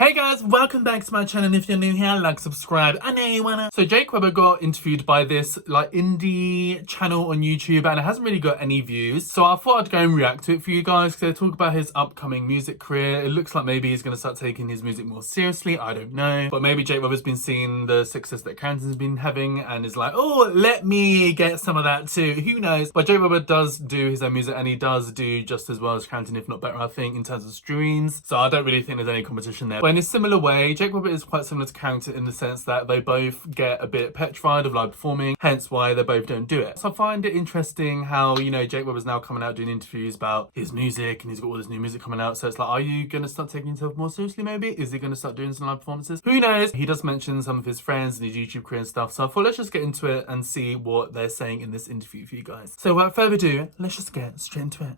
Hey guys, welcome back to my channel, and if you're new here, like, subscribe, I know you wanna. So Jake Webber got interviewed by this like indie channel on YouTube and it hasn't really got any views. So I thought I'd go and react to it for you guys because they talk about his upcoming music career. It looks like maybe he's gonna start taking his music more seriously, I don't know. But maybe Jake Webber's been seeing the success that Carrington's been having and is like, oh, let me get some of that too, who knows. But Jake Webber does do his own music and he does do just as well as Carrington, if not better, I think, in terms of streams. So I don't really think there's any competition there. But in a similar way, Jake Webber is quite similar to Carrington in the sense that they both get a bit petrified of live performing, hence why they both don't do it. So I find it interesting how, you know, Jake Webber's now coming out doing interviews about his music and he's got all this new music coming out. So it's like, are you going to start taking yourself more seriously maybe? Is he going to start doing some live performances? Who knows? He does mention some of his friends and his YouTube career and stuff. So I thought let's just get into it and see what they're saying in this interview for you guys. So without further ado, let's just get straight into it.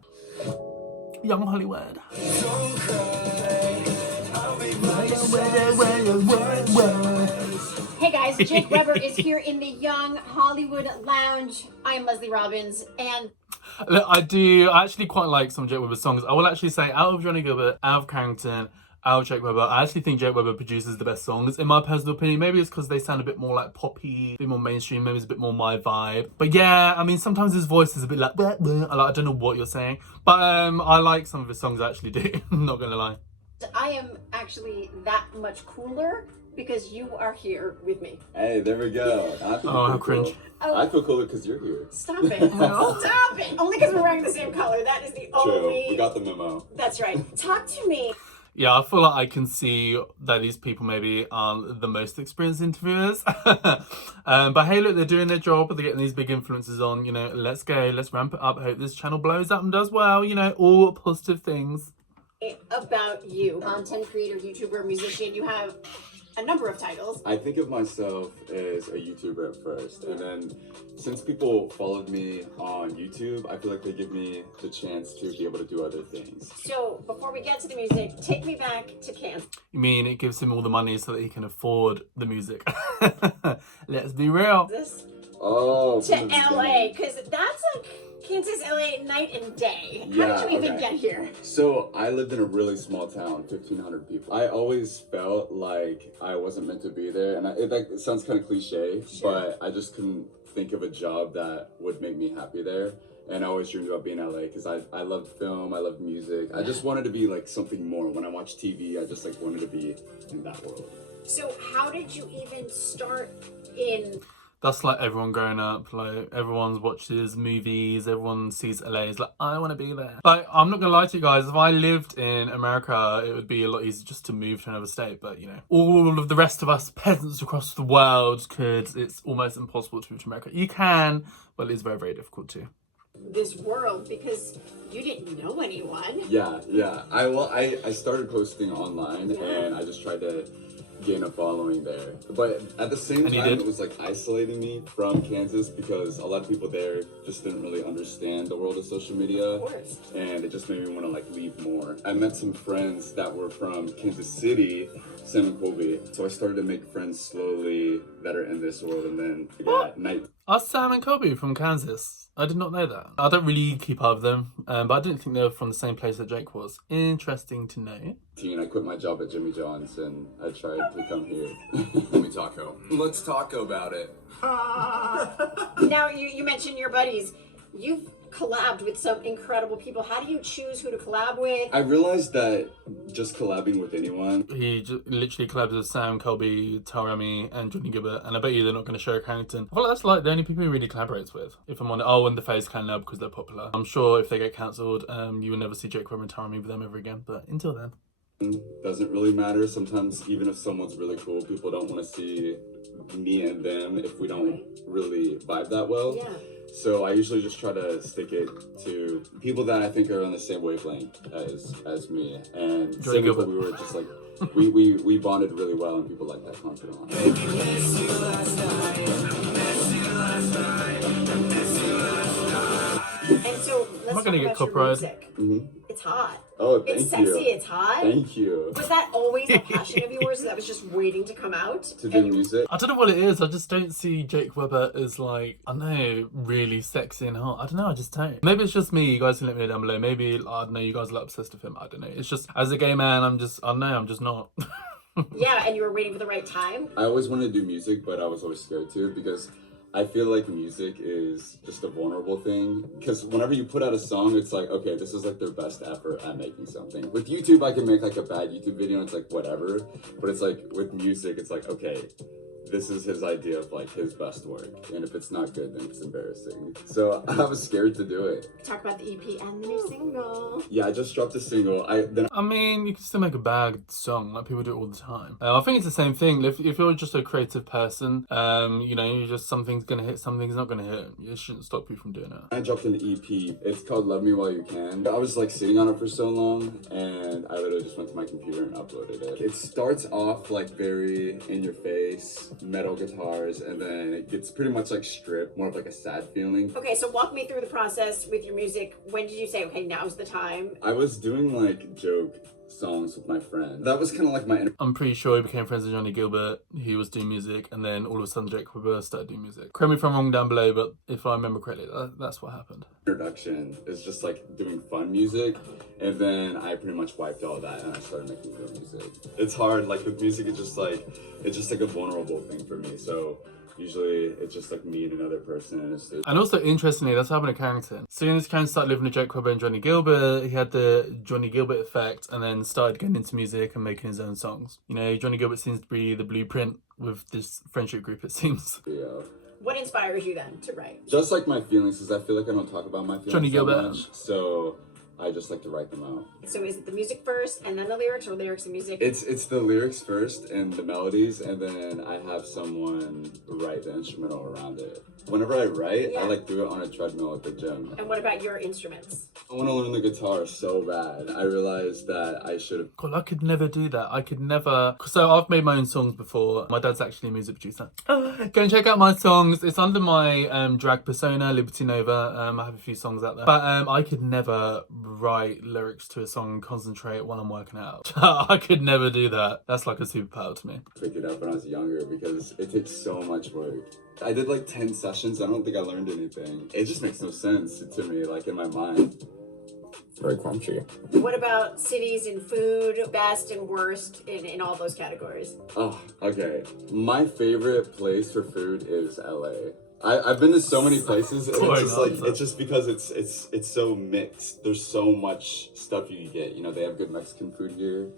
Young Hollywood. Hey guys, Jake Webber is here in the Young Hollywood Lounge. I'm Leslie Robbins, and Look, I actually quite like some Jake Webber songs. I will actually say, out of Johnny Gilbert, out of Carrington, out of Jake Webber, I actually think Jake Webber produces the best songs, in my personal opinion. Maybe it's because they sound a bit more like poppy, a bit more mainstream, maybe it's a bit more my vibe. But yeah, I mean, sometimes his voice is a bit like, I don't know what you're saying. But I like some of his songs, I actually do. I'm not gonna lie. I am actually that much cooler because you are here with me. Hey, there we go. Oh, how cringe. Oh, I feel cooler because you're here. stop it. Stop it. Only because we're wearing the same color. That is the only... True, we got the memo. That's right. Talk to me. Yeah, I feel like I can see that these people maybe aren't the most experienced interviewers. But hey, look, they're doing their job. They're getting these big influencers on, you know, let's go, let's ramp it up. I hope this channel blows up and does well, you know, all positive things. About you. Content creator, YouTuber, musician. You have a number of titles. I think of myself as a YouTuber at first, and then since people followed me on YouTube, I feel like they give me the chance to be able to do other things. So before we get to the music, take me back to Kansas. You mean it gives him all the money so that he can afford the music? Let's be real. Oh, To LA, because that's like Kansas, LA, night and day. How did you even get here? So I lived in a really small town, 1,500 people. I always felt like I wasn't meant to be there, and it sounds kind of cliche, but I just couldn't think of a job that would make me happy there. And I always dreamed about being in LA because I loved film, I loved music. I just wanted to be like something more. When I watched TV, I just like wanted to be in that world. So how did you even start in... That's like everyone growing up, like everyone watches movies, everyone sees LA, is like, I want to be there. Like, I'm not gonna lie to you guys, if I lived in America, it would be a lot easier just to move to another state, but you know, all of the rest of us peasants across the world it's almost impossible to move to America. You can, but it's very, very difficult too. This world because you didn't know anyone. Yeah. I started posting online and I just tried to gain a following there, but at the same time it was like isolating me from Kansas because a lot of people there just didn't really understand the world of social media. Of course. And it just made me want to like leave more. I met some friends that were from Kansas City, Sam and Colby, so I started to make friends slowly that are in this world. And then at night, Are Sam and Kobe from Kansas? I did not know that. I don't really keep up with them, but I didn't think they were from the same place that Jake was. Interesting to know. I quit my job at Jimmy John's and I tried to come here. Let me taco. Let's talk about it. Now you mentioned your buddies. You've collabed with some incredible people. How do you choose who to collab with? I realized that just collabing with anyone. He literally collabs with Sam, Colby, Tarami, and Johnny Gilbert, and I bet you they're not going to show Carrington. I feel like that's like the only people he really collaborates with. If I'm on it, oh, and the Face Clan now because they're popular. I'm sure if they get cancelled, you will never see Jake Webber and Tarami with them ever again. But until then, Doesn't really matter. Sometimes even if someone's really cool, people don't want to see me and them if we don't really vibe that well. Yeah. So I usually just try to stick it to people that I think are on the same wavelength as me. And same with we were just like we bonded really well and people like that content on. And so let's I'm not gonna talk get about your copyrighted. music. It's hot. Oh, thank you. It's sexy, it's hot. Thank you. Was that always a passion of yours that was just waiting to come out? To do music? I don't know what it is. I just don't see Jake Webber as like, I don't know, really sexy and hot. I don't know, I just don't. Maybe it's just me. You guys can let me know down below. Maybe, I don't know, you guys are like obsessed with him. I don't know. It's just, as a gay man, I'm just not. Yeah, and you were waiting for the right time. I always wanted to do music, but I was always scared too because I feel like music is just a vulnerable thing. Because whenever you put out a song, it's like, okay, this is like their best effort at making something. With YouTube, I can make like a bad YouTube video and it's like whatever. But it's like with music, it's like, okay, this is his idea of like his best work. And if it's not good, then it's embarrassing. So I was scared to do it. Talk about the EP and the new single. Yeah, I just dropped a single. I mean, you can still make a bad song, like people do it all the time. I think it's the same thing. If you're just a creative person, you know, you just something's gonna hit, something's not gonna hit. It shouldn't stop you from doing it. I dropped an EP. It's called Love Me While You Can. I was like sitting on it for so long and I literally just went to my computer and uploaded it. It starts off like very in your face, metal guitars, and then it gets pretty much like stripped, more of like a sad feeling. Okay, so walk me through the process with your music. When did you say, okay, now's the time? I was doing like joke songs with my friend. That was kind of like my I'm pretty sure he became friends with Johnny Gilbert. He was doing music, and then all of a sudden Jake Weber started doing music. Correct me if I'm wrong down below, but if I remember correctly, that's what happened. introduction is just like doing fun music, and then I pretty much wiped all that and I started making real music. It's hard, like with music, it's just like a vulnerable thing for me. So usually it's just like me and another person in a stage. And also, interestingly, that's what happened to Carrington. As soon as Carrington started living with Jake Weber and Johnny Gilbert, he had the Johnny Gilbert effect and then started getting into music and making his own songs. You know, Johnny Gilbert seems to be the blueprint with this friendship group, it seems. Yeah. What inspires you then to write? Just like my feelings, because I feel like I don't talk about my feelings Johnny so Gilbert. much, so I just like to write them out. So is it the music first and then the lyrics, or lyrics and music? It's the lyrics first and the melodies, and then I have someone write the instrumental around it. Whenever I write, I like do it on a treadmill at the gym. And what about your instruments? I want to learn the guitar so bad. I realized that I should have. God, I could never do that. I could never. So I've made my own songs before. My dad's actually a music producer. Go and check out my songs. It's under my drag persona, Liberty Nova. I have a few songs out there. But I could never write lyrics to a song and concentrate while I'm working out. I could never do that. That's like a superpower to me. Pick it up when I was younger because it takes so much work. I did like 10 sessions. I don't think I learned anything. It just makes no sense to me, like in my mind. Very crunchy. What about cities and food, best and worst in all those categories? Oh, okay. My favorite place for food is LA. I've been to so many places, and it's just like it's just because it's so mixed. There's so much stuff you can get. You know, they have good Mexican food here.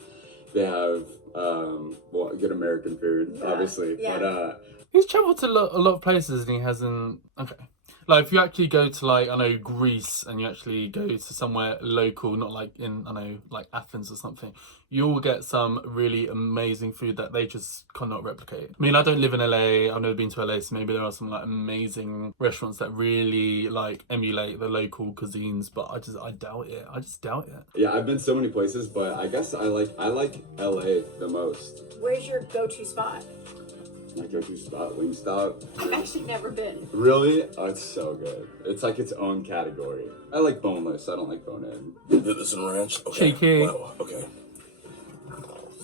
They have well, good American food, obviously. Yeah. But He's travelled to a lot of places and he hasn't. Okay. Like, if you actually go to, like, I know, Greece, and you actually go to somewhere local, not like in, I know, like Athens or something, you will get some really amazing food that they just cannot replicate. I mean, I don't live in LA, I've never been to LA, so maybe there are some, like, amazing restaurants that really, like, emulate the local cuisines, but I doubt it. I just doubt it. yeah, I've been so many places, but I guess I like LA the most. Where's your go-to spot? My go-to spot, Wingstop. I've actually never been. Really? Oh, it's so good. It's like its own category. I like boneless. I don't like bone-in. This in ranch? Okay. Cheeky. Wow, okay.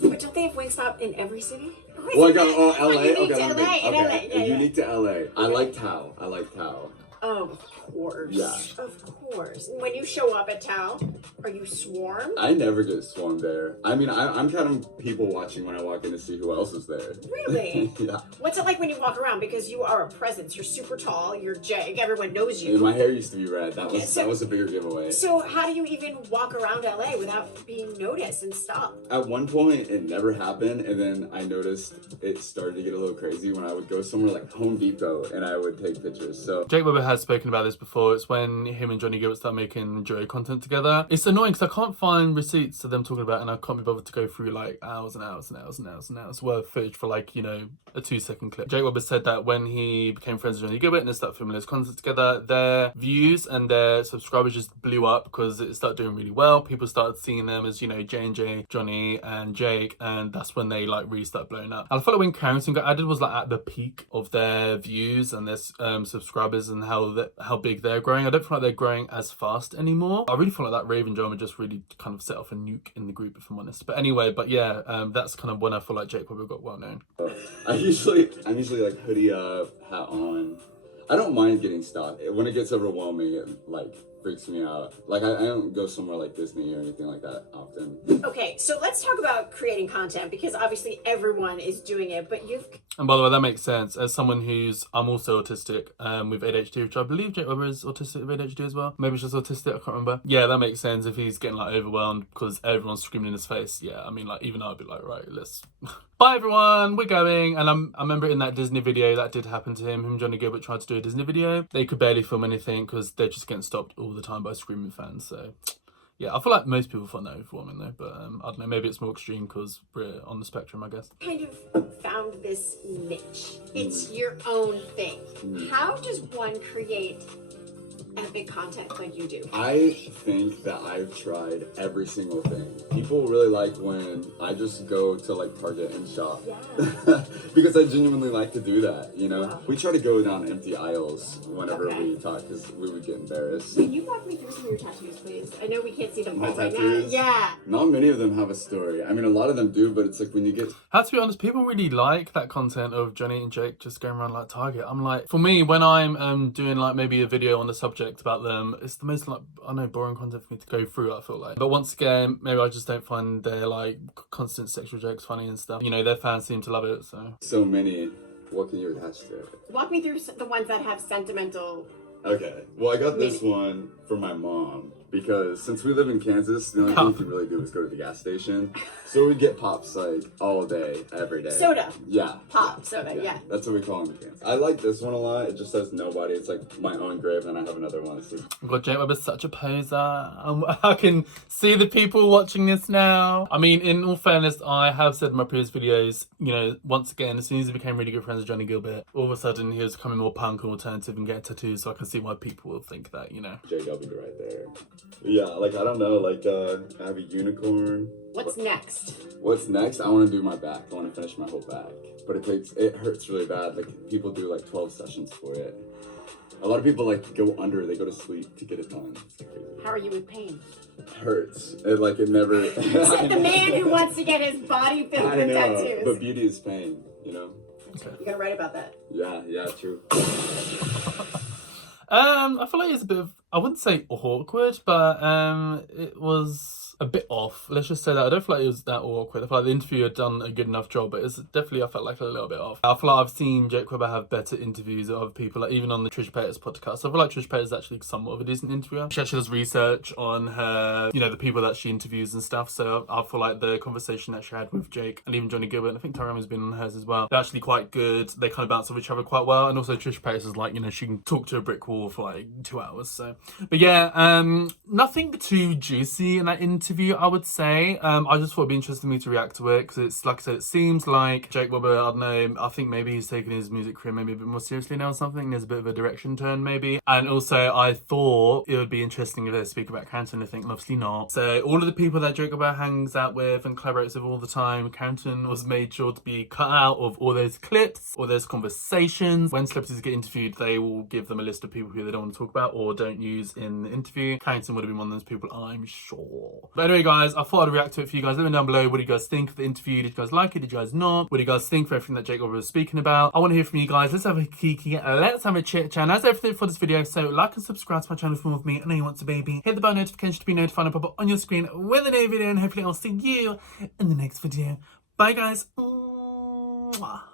But don't they have Wingstop in every city? Well, I got LA. Unique Okay, to let me LA, think. in Okay, LA. Yeah, unique to LA. I like Tao. Of course. Yeah. Of course. When you show up at Tao, are you swarmed? I never get swarmed there. I mean, I'm kind of people watching when I walk in to see who else is there. Really? Yeah. What's it like when you walk around? Because you are a presence. You're super tall. You're Jake. Everyone knows you. And my hair used to be red. That was Yeah, so- that was a bigger giveaway. So how do you even walk around LA without being noticed and stopped? At one point, it never happened, and then I noticed it started to get a little crazy when I would go somewhere like Home Depot and I would take pictures. So Jake Weber has spoken about this before. It's when him and Johnny Gilbert start making Joey content together. It's annoying because I can't find receipts of them talking about it, and I can't be bothered to go through like hours and hours and hours and hours and hours worth of footage for like, you know, a 2-second clip. Jake Weber said that when he became friends with Johnny Gilbert and they started filming his content together, their views and their subscribers just blew up because it started doing really well. People started seeing them as, you know, J&J, Johnny and Jake, and that's when they like really started blowing up. And I felt like when Carrington got added was like at the peak of their views and their subscribers and how big they're growing. I don't feel like they're growing as fast anymore. I really feel like that Raven drama just really kind of set off a nuke in the group, if I'm honest. But anyway, that's kind of when I feel like Jake Weber got well known. I'm usually like hoodie up, hat on. I don't mind getting stopped. When it gets overwhelming, like freaks me out. Like, I don't go somewhere like Disney or anything like that often. Okay, so let's talk about creating content, because obviously everyone is doing it, but you've... And by the way, that makes sense. As someone I'm also autistic with ADHD, which I believe Jake Weber is autistic with ADHD as well. Maybe he's just autistic, I can't remember. Yeah, that makes sense if he's getting like overwhelmed because everyone's screaming in his face. Yeah, I mean, like, even I'd be like, right, let's... Bye everyone, we're going. And I remember in that Disney video that did happen to him. Him and Johnny Gilbert tried to do a Disney video. They could barely film anything because they're just getting stopped all the time by screaming fans. So yeah, I feel like most people find that overwhelming though. But I don't know, maybe it's more extreme because we're on the spectrum, I guess. Kind of found this niche. It's your own thing. How does one create epic content like you do? I think that I've tried every single thing. People really like when I just go to like Target and shop. Yeah. Because I genuinely like to do that, you know? Wow. We try to go down empty aisles whenever Okay. we talk because we would get embarrassed. Can you walk me through some of your tattoos, please? I know we can't see them My all right now. tattoos? Yeah. Not many of them have a story. I mean, a lot of them do, but it's like when you get... I have to be honest, people really like that content of Johnny and Jake just going around like Target. I'm like, for me, when I'm doing like maybe a video on the subject about them, it's the most like, I know, boring content for me to go through, I feel like. But once again, maybe I just don't find their like constant sexual jokes funny and stuff. You know, their fans seem to love it, so. So many. What can you attach to it? Walk me through the ones that have sentimental... Okay. Well, I got this one for my mom because since we live in Kansas, the only thing you can really do is go to the gas station. So we get pops like all day, every day. Soda. Yeah. Pop soda, yeah. That's what we call them in Kansas. I like this one a lot. It just says nobody. It's like my own grave, and I have another one. So... God, Jake Weber's such a poser. I can see the people watching this now. I mean, in all fairness, I have said in my previous videos, you know, once again, as soon as he became really good friends with Johnny Gilbert, all of a sudden he was becoming more punk and alternative and getting tattoos, so I can see why people will think that, you know. JW right there. Yeah, like, I don't know, like, I have a unicorn. What's next? What's next? I want to do my back. I want to finish my whole back. But it hurts really bad. Like, people do like 12 sessions for it. A lot of people like go under, they go to sleep to get it done. It's crazy. How are you with pain? It hurts. It never... Said the man who wants to get his body filled I with know, tattoos. but beauty is pain, you know? Okay. You gotta write about that. Yeah, true. I feel like it's a bit of, I wouldn't say awkward, but it was a bit off. Let's just say that. I don't feel like it was that awkward. I feel like the interview had done a good enough job, but it's definitely, I felt like a little bit off. I feel like I've seen Jake Weber have better interviews of people, like even on the Trish Paytas podcast. I feel like Trish Paytas is actually somewhat of a decent interviewer. She actually does research on her, you know, the people that she interviews and stuff. So I feel like the conversation that she had with Jake and even Johnny Gilbert, and I think Tyrone has been on hers as well, they're actually quite good. They kind of bounce off each other quite well. And also Trish Paytas is like, you know, she can talk to a brick wall for like 2 hours. So, but yeah, nothing too juicy in that interview, I would say. I just thought it'd be interesting for me to react to it because it's, like I said, it seems like Jake Weber, I don't know, I think maybe he's taking his music career maybe a bit more seriously now or something. There's a bit of a direction turn maybe. And also I thought it would be interesting if they speak about Canton. I think obviously not. So all of the people that Jake Weber hangs out with and collaborates with all the time, Canton was made sure to be cut out of all those clips, all those conversations. When celebrities get interviewed, they will give them a list of people who they don't want to talk about or don't use in the interview. Canton would have been one of those people, I'm sure. But anyway, guys, I thought I'd react to it for you guys. Let me know down below, what do you guys think of the interview? Did you guys like it? Did you guys not? What do you guys think for everything that Jake Weber was speaking about? I want to hear from you guys. Let's have a kiki, let's have a chit chat. That's everything for this video. So like and subscribe to my channel for more of me. I know you want to, baby. Hit the bell notification to be notified and pop up on your screen with a new video, and hopefully I'll see you in the next video. Bye guys. Mwah.